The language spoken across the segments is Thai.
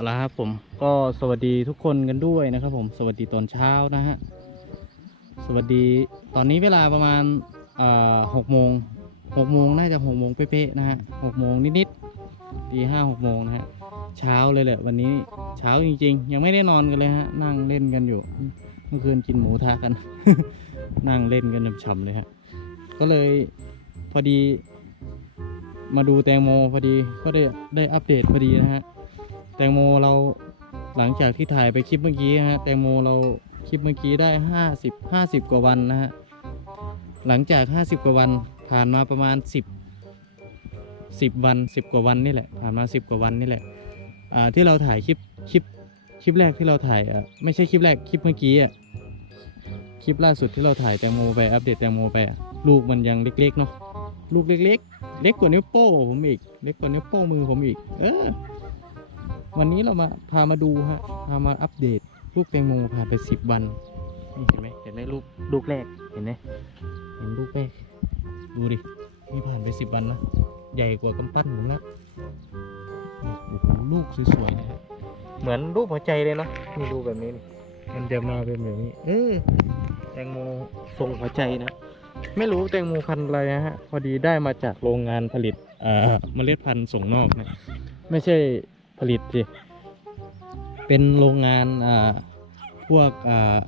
เอาละครับผมก็สวัสดีทุกคนกันด้วยนะครับผมสวัสดีตอนเช้านะฮะสวัสดีตอนนี้เวลาประมาณหกโมงหกโมงน่าจะหกโมงเป๊ะๆนะฮะหกโมงนิดๆตีห้าหกโมงนะฮะเช้าเลยแหละวันนี้เช้าจริง ๆ ยังไม่ได้นอนกันเลยฮะนั่งเล่นกันอยู่เมื่อคืนกินหมูทะกัน นั่งเล่นกันฉ่ำๆเลยฮะก็เลยพอดีมาดูแตงโมพอดีก็ได้ได้อัปเดตพอดีนะฮะ ตงโมเราหลังจากที่ถ่ายไปคลิปเมื่อกี้นะฮะแตงโมเราคลิปเมื่อกี้ได้ห้าสิบห้าสิบกว่าวันนะฮะหลังจากห้าสิบกว่าวันผ่านมาประมาณสิบสิบวันสิบกว่าวันนี่แหละผ่านมาสิบกว่าวันนี่แหละอ่าที่เราถ่ายคลิปคลิปคลิปแรกที่เราถ่ายอะไม่ใช่คลิปแรกคลิปเมื่อกี้อะคลิปล่าสุดที่เราถ่ายแตงโมไปอัปเดตแตงโมไปอะลูกมันยังเล็กๆเนาะลูกเล็กๆ เล็กกว่านิ้วโป้ผมอีก เล็กกว่านิ้วโป้มือผมอีก เออ วันนี้เรามาพามาดูฮะพามาอัปเดตลูกแตงโมผ่านไปสิบวันนี่เห็นไหมเห็นไหมลูกลูกแรกเห็นไหมเห็นลูกแรกดูดินี่ผ่านไปสิบวันนะใหญ่กว่ากำปั้นผมแล้วโอ้โหลูกสวยๆนะฮะเหมือนรูปหัวใจเลยเนาะนี่ดูแบบนี้นี่มันจะมาเป็นแบบนี้เออแตงโมทรงหัวใจนะไม่รู้แตงโมพันธุ์อะไรนะฮะพอดีได้มาจากโรงงานผลิตเอ่อเมล็ดพันธุ์ส่งนอกนะไม่ใช่ ผลิตสิ เป็นโรงงานอ่าพวกอ่า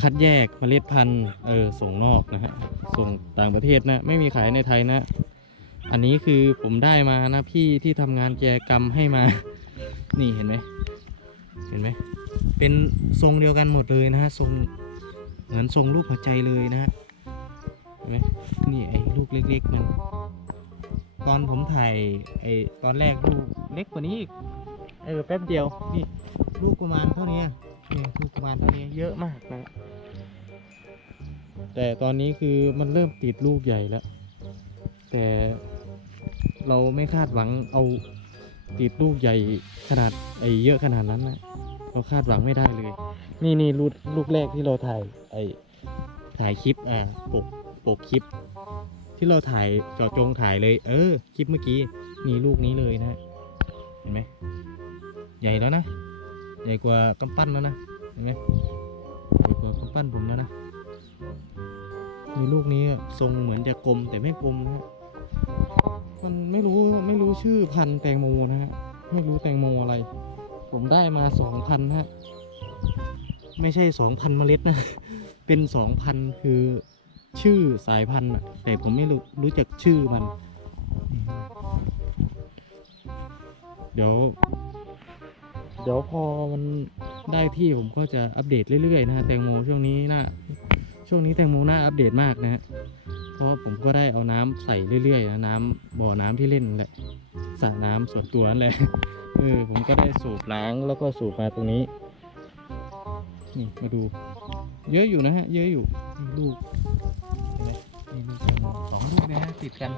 คัดแยกเมล็ดพันธุ์เออส่งนอกนะฮะส่งต่างประเทศนะ ไม่มีขายในไทยนะ อันนี้คือผมได้มานะพี่ที่ทำงานแจกรรมให้มา นี่เห็นไหมเห็นไหมเป็นทรงเดียวกันหมดเลยนะฮะทรงเหมือนทรงรูปหัวใจเลยนะฮะเห็นไหมนี่ไอ้ลูกเล็กๆมัน ตอนผมถ่ายไอ้ตอนแรกลูกเล็กกว่านี้อีกเออแป๊บเดียวนี่ลูกประมาณเท่านี้นี่ลูกประมาณเท่านี้เยอะมากนะ แต่ตอนนี้คือมันเริ่มติดลูกใหญ่แล้ว แต่เราไม่คาดหวังเอาติดลูกใหญ่ขนาดไอ้เยอะขนาดนั้นนะเราคาดหวังไม่ได้เลย นี่นี่ลูกลูกแรกที่เราถ่ายไอ้ถ่ายคลิปอ่าปกปกคลิป ที่เราถ่ายจาะจงถ่ายเลย เออ คลิปเมื่อกี้นี่ลูกนี้เลยนะเห็นไหมใหญ่แล้วนะ ใหญ่กว่ากำปั้นแล้วนะ เห็นไหมใหญ่กว่ากำปั้นผมแล้วนะมีลูกนี้ทรงเหมือนจะกลมแต่ไม่กลมนะฮะมันไม่รู้ไม่รู้ชื่อพันธุ์แตงโมนะฮะ ไม่รู้แตงโมอะไร ผมได้มาสองพันฮะ ไม่ใช่สองพันเมล็ดนะ เป็นสองพันคือ ชื่อสายพันธุ์อะแต่ผมไม่รู้รู้จักชื่อมัน เดี๋ยว เดี๋ยวพอมันได้ที่ผมก็จะอัปเดตเรื่อยๆนะฮะแตงโมช่วงนี้น่าช่วงนี้แตงโมน่าอัปเดตมากนะฮะเพราะผมก็ได้เอาน้ำใส่เรื่อยๆนะน้ำบ่อน้ำที่เล่นแหละสระน้ำส่วนตัวนั่นแหละเออผมก็ได้สูบล้างแล้วก็สูบมาตรงนี้นี่มาดู เยอะอยู่นะฮะ เยอะอยู่ลูก ลูกนะฮะติดกัน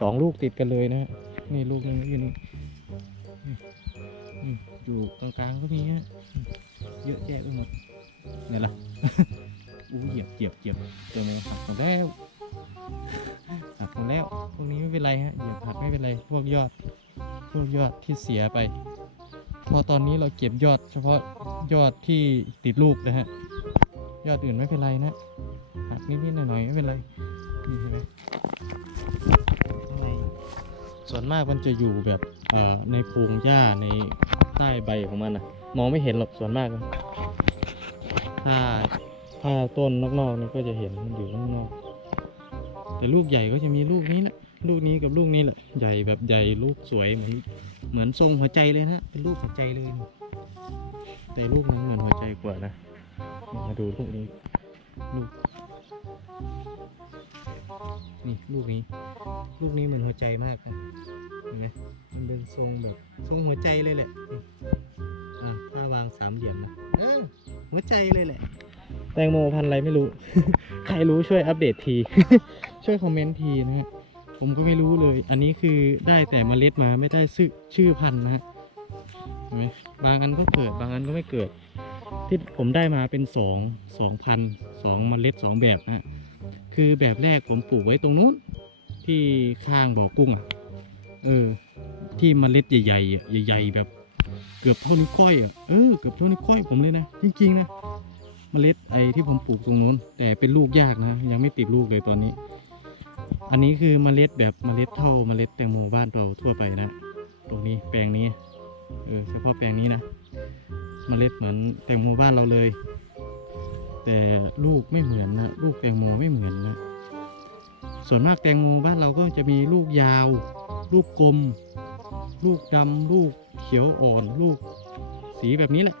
สองลูกติดกันเลยนะฮะนี่ลูกนึงอยู่นี่อยู่กลางๆก็มีฮะเยอะแยะไปหมดเนี่ยล่ะอู้เหยียบเหยียบเหยียบเจอไหมหักหมดแล้วหักหมดแล้วพวกนี้ไม่เป็นไรฮะเหยียบหักไม่เป็นไรพวกยอด พวกยอดที่เสียไปพราะตอนนี้เราเก็บยอด เฉพาะยอดที่ติดลูกนะฮะยอดอื่นไม่เป็นไรนะหักนิดๆหน่อยๆไม่เป็นไร ส่วนมากมันจะอยู่แบบในพรงหญ้าในใต้ใบของมันนะมองไม่เห็นหรอกส่วนมากนะถ้าถ้าต้นนอกๆนี่ก็จะเห็นมันอยู่ข้างนอก แต่ลูกใหญ่ก็จะมีลูกนี้แหละ ลูกนี้กับลูกนี้แหละ ใหญ่แบบใหญ่ลูกสวยเหมือนเหมือนทรงหัวใจเลยนะเป็นลูกหัวใจเลย แต่ลูกนั้นเหมือนหัวใจกว่านะ มาดูลูกนี้ ลูก นี่ลูกนี้ ลูกนี้เหมือนหัวใจมากนะเห็นไหมมันเป็นทรงแบบทรงหัวใจเลยแหละอะถ้าวางสามเหลี่ยมนะเออหัวใจเลยแหละ แตงโมพันอะไรไม่รู้ ใครรู้ช่วยอัปเดตที ช่วยคอมเมนต์ทีนะฮะผมก็ไม่รู้เลย อันนี้คือได้แต่เมล็ดมาไม่ได้ชื่อชื่อพันธุ์นะฮะเห็นไหมบางอันก็เกิดบางอันก็ไม่เกิด ที่ผมได้มาเป็นสองสองพันสองเมล็ดสองแบบนะฮะ คือแบบแรกผมปลูกไว้ตรงนู้น ที่ข้างบ่อกุ้งอะ เออ ที่เมล็ดใหญ่ๆอะใหญ่ๆแบบเกือบเท่านิ้วก้อยอะเออเกือบเท่านิ้วก้อยผมเลยนะจริงๆนะเมล็ดไอ้ที่ผมปลูกตรงนู้น แต่เป็นลูกยากนะ ยังไม่ติดลูกเลยตอนนี้ อันนี้คือเมล็ดแบบเมล็ดเท่าเมล็ดแตงโมบ้านเราทั่วไปนะตรงนี้แปลงนี้เออเฉพาะแปลงนี้นะเมล็ดเหมือนแตงโมบ้านเราเลย แต่ลูกไม่เหมือนนะลูกแตงโมไม่เหมือนนะส่วนมากแตงโมบ้านเราก็จะมีลูกยาว ลูกกลม ลูกดำลูกเขียวอ่อนลูกสีแบบนี้แหละ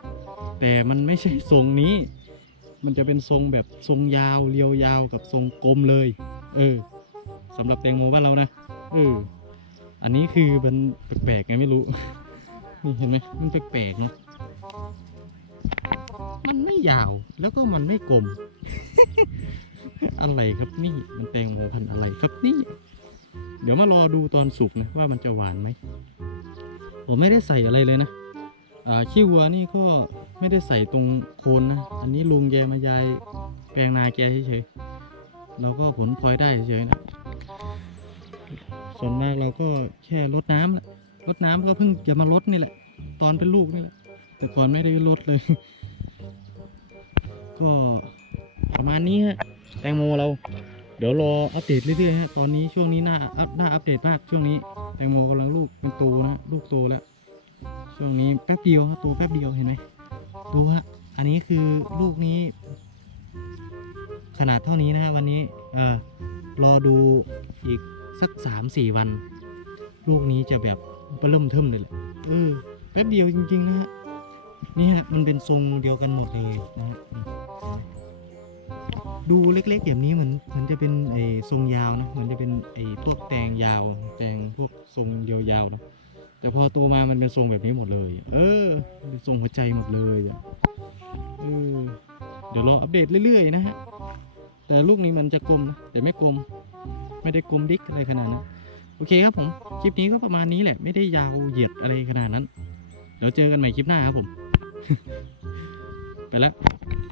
แต่มันไม่ใช่ทรงนี้ มันจะเป็นทรงแบบทรงยาวเรียวยาวกับทรงกลมเลย เออสำหรับแตงโมบ้านเรานะเอออันนี้คือมันแปลกๆไงไม่รู้นี่เห็นไหมมันแปลกๆเนาะ มันไม่ยาวแล้วก็มันไม่กลม อะไรครับนี่มันแตงโมพันธุ์อะไรครับนี่ เดี๋ยวมารอดูตอนสุกนะว่ามันจะหวานไหมผมไม่ได้ใส่อะไรเลยนะอ่าขี้วัวนี่ก็ไม่ได้ใส่ตรงโคนนะ อันนี้ลุงแกมายายแปลงนาแกเฉยๆ เราก็ผลพลอยได้เฉยๆนะ ส่วนมากเราก็แค่ลดน้ำแหละลดน้ำก็เพิ่งจะมาลดนี่แหละ ตอนเป็นลูกนี่แหละ แต่ก่อนไม่ได้ลดเลย ก็ประมาณนี้ฮะแตงโมเรา เดี๋ยวรออัปเดตเรื่อยๆฮะตอนนี้ช่วงนี้หน่าอัพน่าอัปเดตมากช่วงนี้แตงโมกำลังลูกเป็นโตนะลูกโตแล้วช่วงนี้แป๊บเดียวฮะโตแป๊บเดียวเห็นไหมดูฮะอันนี้คือลูกนี้ ขนาดเท่านี้นะฮะวันนี้เอ่อรอดูอีกสักสามสี่วัน ลูกนี้จะแบบเริ่มเทิมเลยแหละเออแป๊บเดียวจริงๆนะฮะนี่ฮะมันเป็นทรงเดียวกันหมดเลยนะฮะ ดูเล็กๆแบบนี้เหมือนเหมือนจะเป็นไอ้ทรงยาวนะเหมือนจะเป็นไอ้พวกแตงยาวแตงพวกทรงเดียวยาวนะแต่พอโตมามันเป็นทรงแบบนี้หมดเลย เออเป็นทรงหัวใจหมดเลยเออเดี๋ยวรออัปเดตเรื่อยๆนะฮะแต่ลูกนี้มันจะกลมนะแต่ไม่กลม ไม่ได้กลมดิกอะไรขนาดนั้นโอเคครับผม คลิปนี้ก็ประมาณนี้แหละ ไม่ได้ยาวเหยียดอะไรขนาดนั้น เดี๋ยวเจอกันใหม่คลิปหน้าครับผม ไปแล้ว